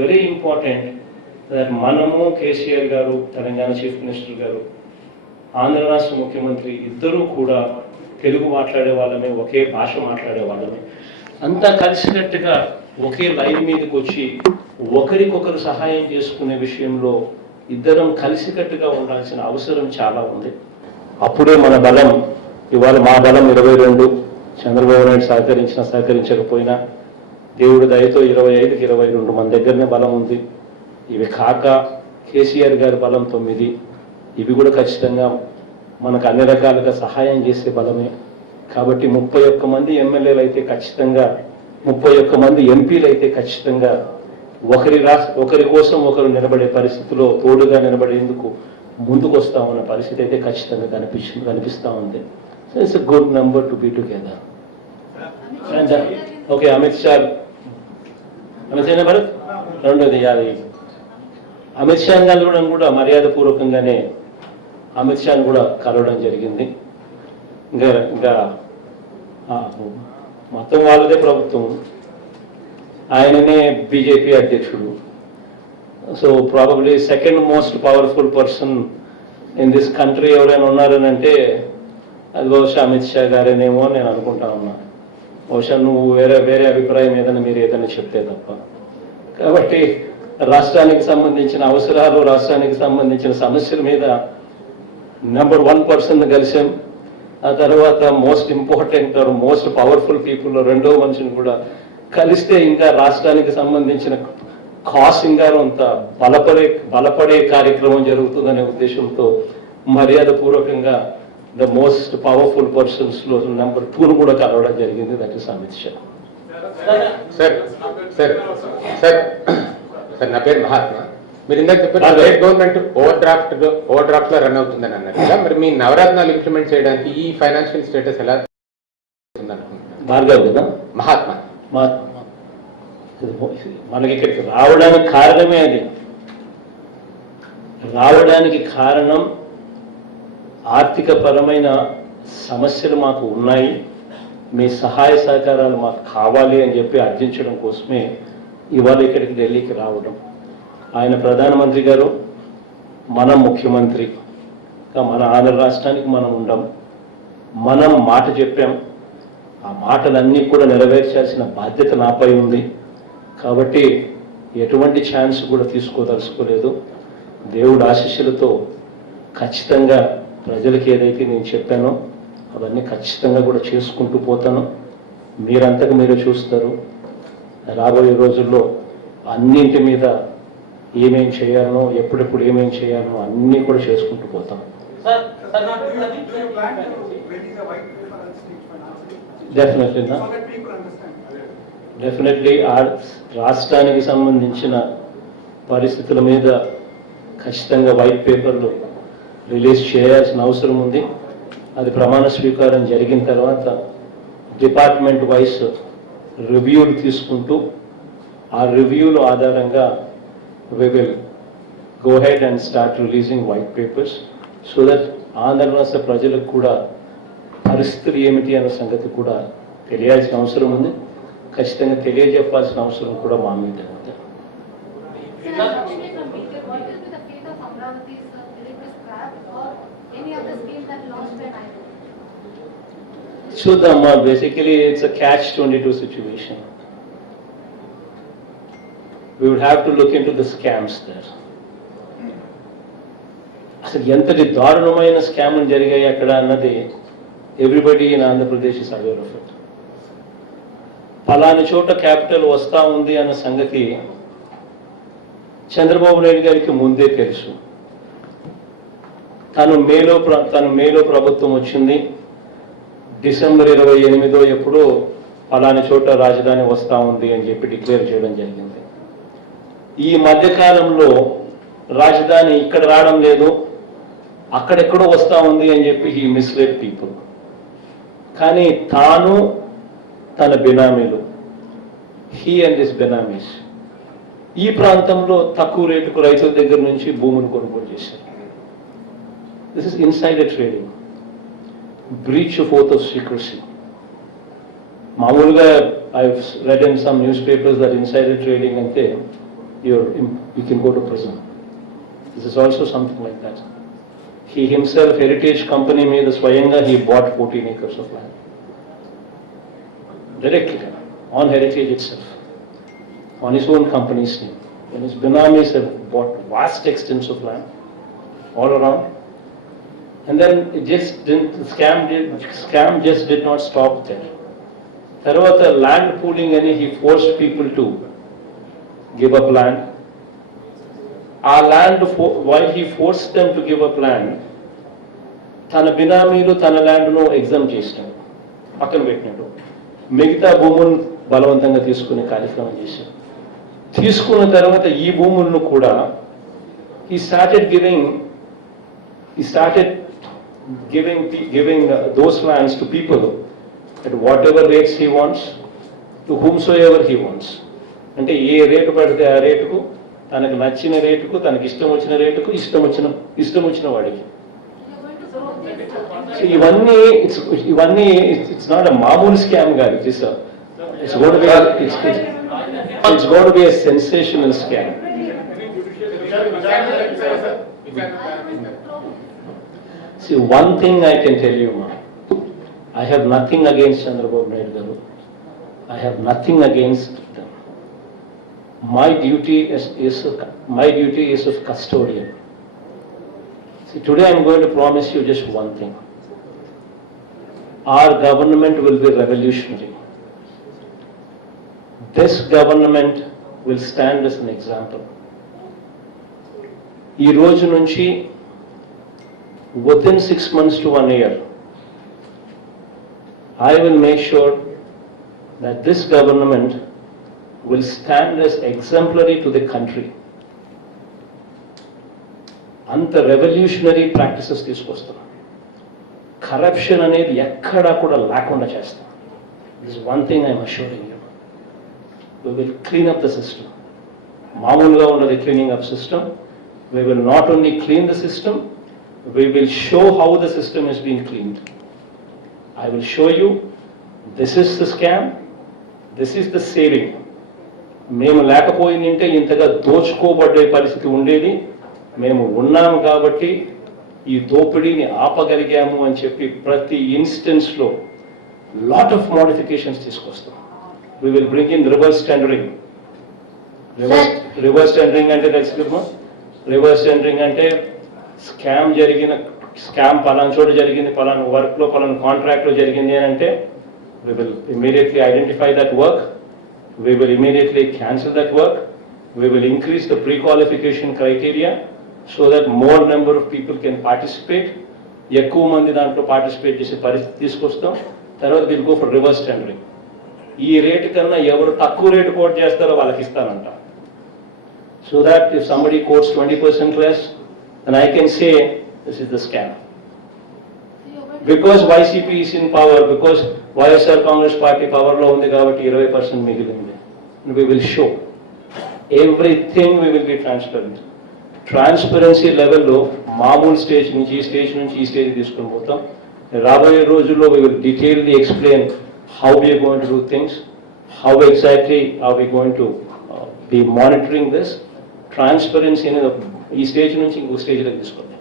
Very important that మనము కేసీఆర్ గారు, Telangana chief minister గారు, ఆంధ్ర రాష్ట్ర ముఖ్యమంత్రి ఇద్దరూ కూడా తెలుగు మాట్లాడే వాళ్ళమే, ఒకే భాష మాట్లాడే వాళ్ళమే, అంతా కలిసికట్టుగా ఒకే లైన్ మీదకి వచ్చి ఒకరికొకరు సహాయం చేసుకునే విషయంలో ఇద్దరం కలిసికట్టుగా ఉండాల్సిన అవసరం చాలా ఉంది. అప్పుడే మన బలం, ఇవాళ మా బలం 22, చంద్రబాబు నాయుడు సహకరించకపోయినా దేవుడి దయతో 25కి 22 మన దగ్గరనే బలం ఉంది. ఇవి కాక కేసీఆర్ గారి బలం 9, ఇవి కూడా ఖచ్చితంగా మనకు అన్ని రకాలుగా సహాయం చేసే బలమే. కాబట్టి 31 మంది ఎమ్మెల్యేలు అయితే ఖచ్చితంగా, 31 మంది ఎంపీలు అయితే ఖచ్చితంగా ఒకరి కోసం ఒకరు నిలబడే పరిస్థితిలో తోడుగా నిలబడేందుకు ముందుకు వస్తామన్న పరిస్థితి అయితే ఖచ్చితంగా కనిపిస్తూ ఉంది. So it's a good number to be together. And okay, Amit Shah Bharat రెండోది అది అమిత్ షా కలవడం కూడా మర్యాదపూర్వకంగానే అమిత్ షాను కూడా కలవడం జరిగింది. ఇంకా మొత్తం వాళ్ళదే ప్రభుత్వం, ఆయననే బీజేపీ అధ్యక్షుడు. So probably second most powerful person in this country ఎవరైనా ఉన్నారని అంటే అది బహుశా అమిత్ షా గారేనేమో నేను అనుకుంటా ఉన్నా. బహుశా నువ్వు వేరే అభిప్రాయం మీరు ఏదైనా చెప్తే తప్ప. కాబట్టి రాష్ట్రానికి సంబంధించిన అవసరాలు, రాష్ట్రానికి సంబంధించిన సమస్యల మీద నెంబర్ 1 పర్సన్ కలిసాం. ఆ తర్వాత most important or most powerful people రెండో మనిషిని కూడా కలిస్తే ఇంకా రాష్ట్రానికి సంబంధించిన కాస్ ఇంకా అంత బలపడే కార్యక్రమం జరుగుతుందనే ఉద్దేశంతో మర్యాదపూర్వకంగా ద మోస్ట్ పవర్ఫుల్ పర్సన్స్ లో నెంబర్ 2 కూడా కలవడం జరిగింది. That is Amit Shah. Sir నా పేరు మహాత్మా. మీరు ఇందాక చెప్పారు స్టేట్ గవర్నమెంట్ ఓవర్ డ్రాఫ్ట్ లో రన్ అవుతుందని అన్నారు కదా, మరి మీ నవరత్నాలు ఇంప్లిమెంట్ చేయడానికి ఈ ఫైనాన్షియల్ స్టేటస్ ఎలా అనుకుంటున్నారు? భార్గవ్ కదా మహాత్మా. మనకి ఇక్కడికి రావడానికి కారణమే అది. రావడానికి కారణం ఆర్థిక పరమైన సమస్యలు మాకు ఉన్నాయి, మీ సహాయ సహకారాలు మాకు కావాలి అని చెప్పి అర్థించడం కోసమే ఇవాళ ఇక్కడికి ఢిల్లీకి రావడం. ఆయన ప్రధానమంత్రి గారు, మనం ముఖ్యమంత్రి, మన ఆంధ్ర రాష్ట్రానికి మనం ఉండం, మనం మాట చెప్పాం, ఆ మాటలన్నీ కూడా నెరవేర్చాల్సిన బాధ్యత నాపై ఉంది. కాబట్టి ఎటువంటి ఛాన్స్ కూడా తీసుకోదలుచుకోలేదు. దేవుడి ఆశీస్సులతో ఖచ్చితంగా ప్రజలకి ఏదైతే నేను చెప్పానో అవన్నీ ఖచ్చితంగా కూడా చేసుకుంటూ పోతాను. మీరంతకు మీరు చూస్తారు. రాబోయే రోజుల్లో అన్నింటి మీద ఏమేం చేయాలనో, ఎప్పుడెప్పుడు ఏమేం చేయాలనో అన్నీ కూడా చేసుకుంటూ పోతాం. డెఫినెట్లీ రాష్ట్రానికి సంబంధించిన పరిస్థితుల మీద ఖచ్చితంగా వైట్ పేపర్లు రిలీజ్ చేయాల్సిన అవసరం ఉంది. అది ప్రమాణ స్వీకారం జరిగిన తర్వాత డిపార్ట్మెంట్ వైస్ రివ్యూలు తీసుకుంటూ ఆ రివ్యూల ఆధారంగా we will go ahead and start releasing white papers so that Andhra రాష్ట్ర ప్రజలకు కూడా పరిస్థితులు ఏమిటి అనే సంగతి కూడా తెలియాల్సిన అవసరం ఉంది. ఖచ్చితంగా తెలియజెప్పాల్సిన అవసరం కూడా మా మీద ఉంది. చూద్దామా, basically it's a catch-22 situation. We would have to look into the scams there. అసలు ఎంతటి దారుణమైన స్కామ్లు జరిగాయి అక్కడ అన్నది everybody in Andhra Pradesh is aware of it. ఫలాని చోట క్యాపిటల్ వస్తా ఉంది అన్న సంగతి చంద్రబాబు నాయుడు గారికి ముందే తెలుసు. తను మేలో ప్రభుత్వం వచ్చింది, డిసెంబర్ 28 ఎప్పుడో ఫలాని చోట రాజధాని వస్తా ఉంది అని చెప్పి డిక్లేర్ చేయడం జరిగింది. ఈ మధ్యకాలంలో రాజధాని ఇక్కడ రావడం లేదు, అక్కడెక్కడో వస్తా ఉంది అని చెప్పి హీ మిస్లెడ్ పీపుల్. కానీ తాను తన బినామీలు, హీ అండ్ హిస్ బినామీస్ ఈ ప్రాంతంలో తక్కువ రేటుకు రైతుల దగ్గర నుంచి భూములు కొనుగోలు చేశారు. This is insider trading, breach of oath of secrecy. మామూలుగా I read in some newspapers that insider trading అంటే you can go to prison. This is also something like that. He himself, Heritage Company made the Swayanga, he bought 14 acres of land. Directly, on Heritage itself, on his own company's name. And his Benamis have bought vast extents of land all around. And then it just didn't, the scam just did not stop there. Tarvata land pooling and he forced people to give up land. Our land, while he forced them to give up land, tana binamilo tana land no exempt చేసినాడు, పక్కన పెట్టినాడు. మిగతా భూములను బలవంతంగా తీసుకునే కార్యక్రమం చేశాడు. తీసుకున్న తర్వాత ఈ భూములను కూడా he started giving those lands to people at whatever rates he wants, to whomsoever he wants. అంటే ఏ రేటు పడితే ఆ రేటుకు, తనకు నచ్చిన రేటుకు, తనకి ఇష్టం వచ్చిన రేటుకు, ఇష్టం వచ్చిన వాడికి. ఇవన్నీ ఇట్స్ నాట్ అ మామూలు స్కామ్ కాదు. It's going to be a sensational scam. See, one thing I can tell you, ma, I have nothing against Chandrababu Naidu garu. I have nothing against them. My duty is of custodian. See, today I am going to promise you just one thing. Our government will be revolutionary. This government will stand as an example. ఈ రోజు నుంచి within 6 months to 1 year, I will make sure that this government will stand as exemplary to the country. అంత revolutionary practices తీసుకొస్తాం. Corruption అనేది ఎక్కడా కూడా లేకుండా చేస్తాం. This one thing I'm assuring you. We will clean up the system. మామూలుగా ఉన్నది cleaning up system. We will not only clean the system, we will show how the system is being cleaned. I will show you, this is the scam, this is the saving. మేము లేకపోయిందంటే ఇంతగా దోచుకోబడే పరిస్థితి ఉండేది. మేము ఉన్నాం కాబట్టి ఈ దోపిడీని ఆపగలిగాము అని చెప్పి ప్రతి ఇన్స్టెన్స్లో లాట్ ఆఫ్ మోడిఫికేషన్స్ తీసుకొస్తాం. We will bring in reverse tendering. Reverse tendering అంటే తెలుసు కదా? రివర్స్ టెండరింగ్ అంటే స్కామ్ పలానా చోట జరిగింది, పలానా వర్క్లో, పలానా కాంట్రాక్ట్లో జరిగింది అని అంటే we will immediately identify that work, we will immediately cancel that work, we will increase the pre-qualification criteria so that more number of people can participate. ఎక్కువ మంది దాంట్లో పార్టిసిపేట్ చేసే పరిస్థితి తీసుకొస్తాం. తర్వాత we'll go for reverse tendering. ఈ rate కన్నా ఎవరు తక్కువ రేటు కోట్ చేస్తారో వాళ్ళకి ఇస్తానంట. So that if somebody quotes 20% less, then I can say this is the scam. Because YCP is in power, because YSR Congress Party power lo undi kabatti 20% migilindi. We will show everything, we will be transparent. Transparency level lo maamul stage nunchi ee stage తీసుకొని పోతాం. రాబోయే రోజుల్లో we will detailedly explain how we are going to do things, how exactly are we going to be monitoring this. Transparency అనేది ఈ stage నుంచి ఇంకో స్టేజ్లోకి తీసుకుంటాం.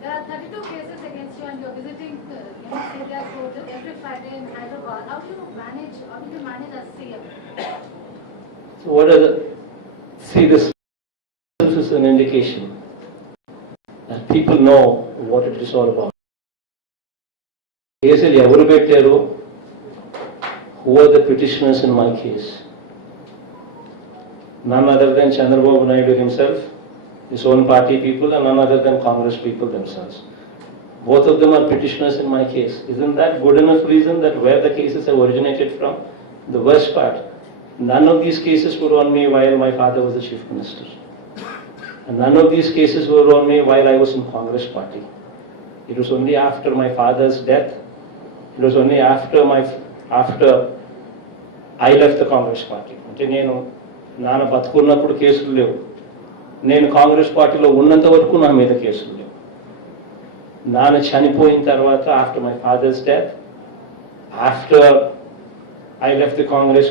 There are 32 cases against you and you are visiting area court every Friday in Hyderabad. How do you manage as CM? So what are the, see, this is an indication that people know what it is all about. కేసులు ఎవరు పెట్టారు? Who are the petitioners in my case? None other than Chandrababu Naidu himself, his own party people, and none other than Congress people themselves. Both of them are petitioners in my case. Isn't that good enough reason that where the cases have originated from? The worst part, none of these cases were on me while my father was the chief minister. And none of these cases were on me while I was in Congress party. It was only after my father's death, it was only after I left the Congress party. అంటే నేను నాన్న బతుకున్నప్పుడు కేసులు లేవు, నేను కాంగ్రెస్ పార్టీలో ఉన్నంత వరకు నా మీద కేసులు లేవు. నాన్న చనిపోయిన తర్వాత, after my father's death, after I left the Congress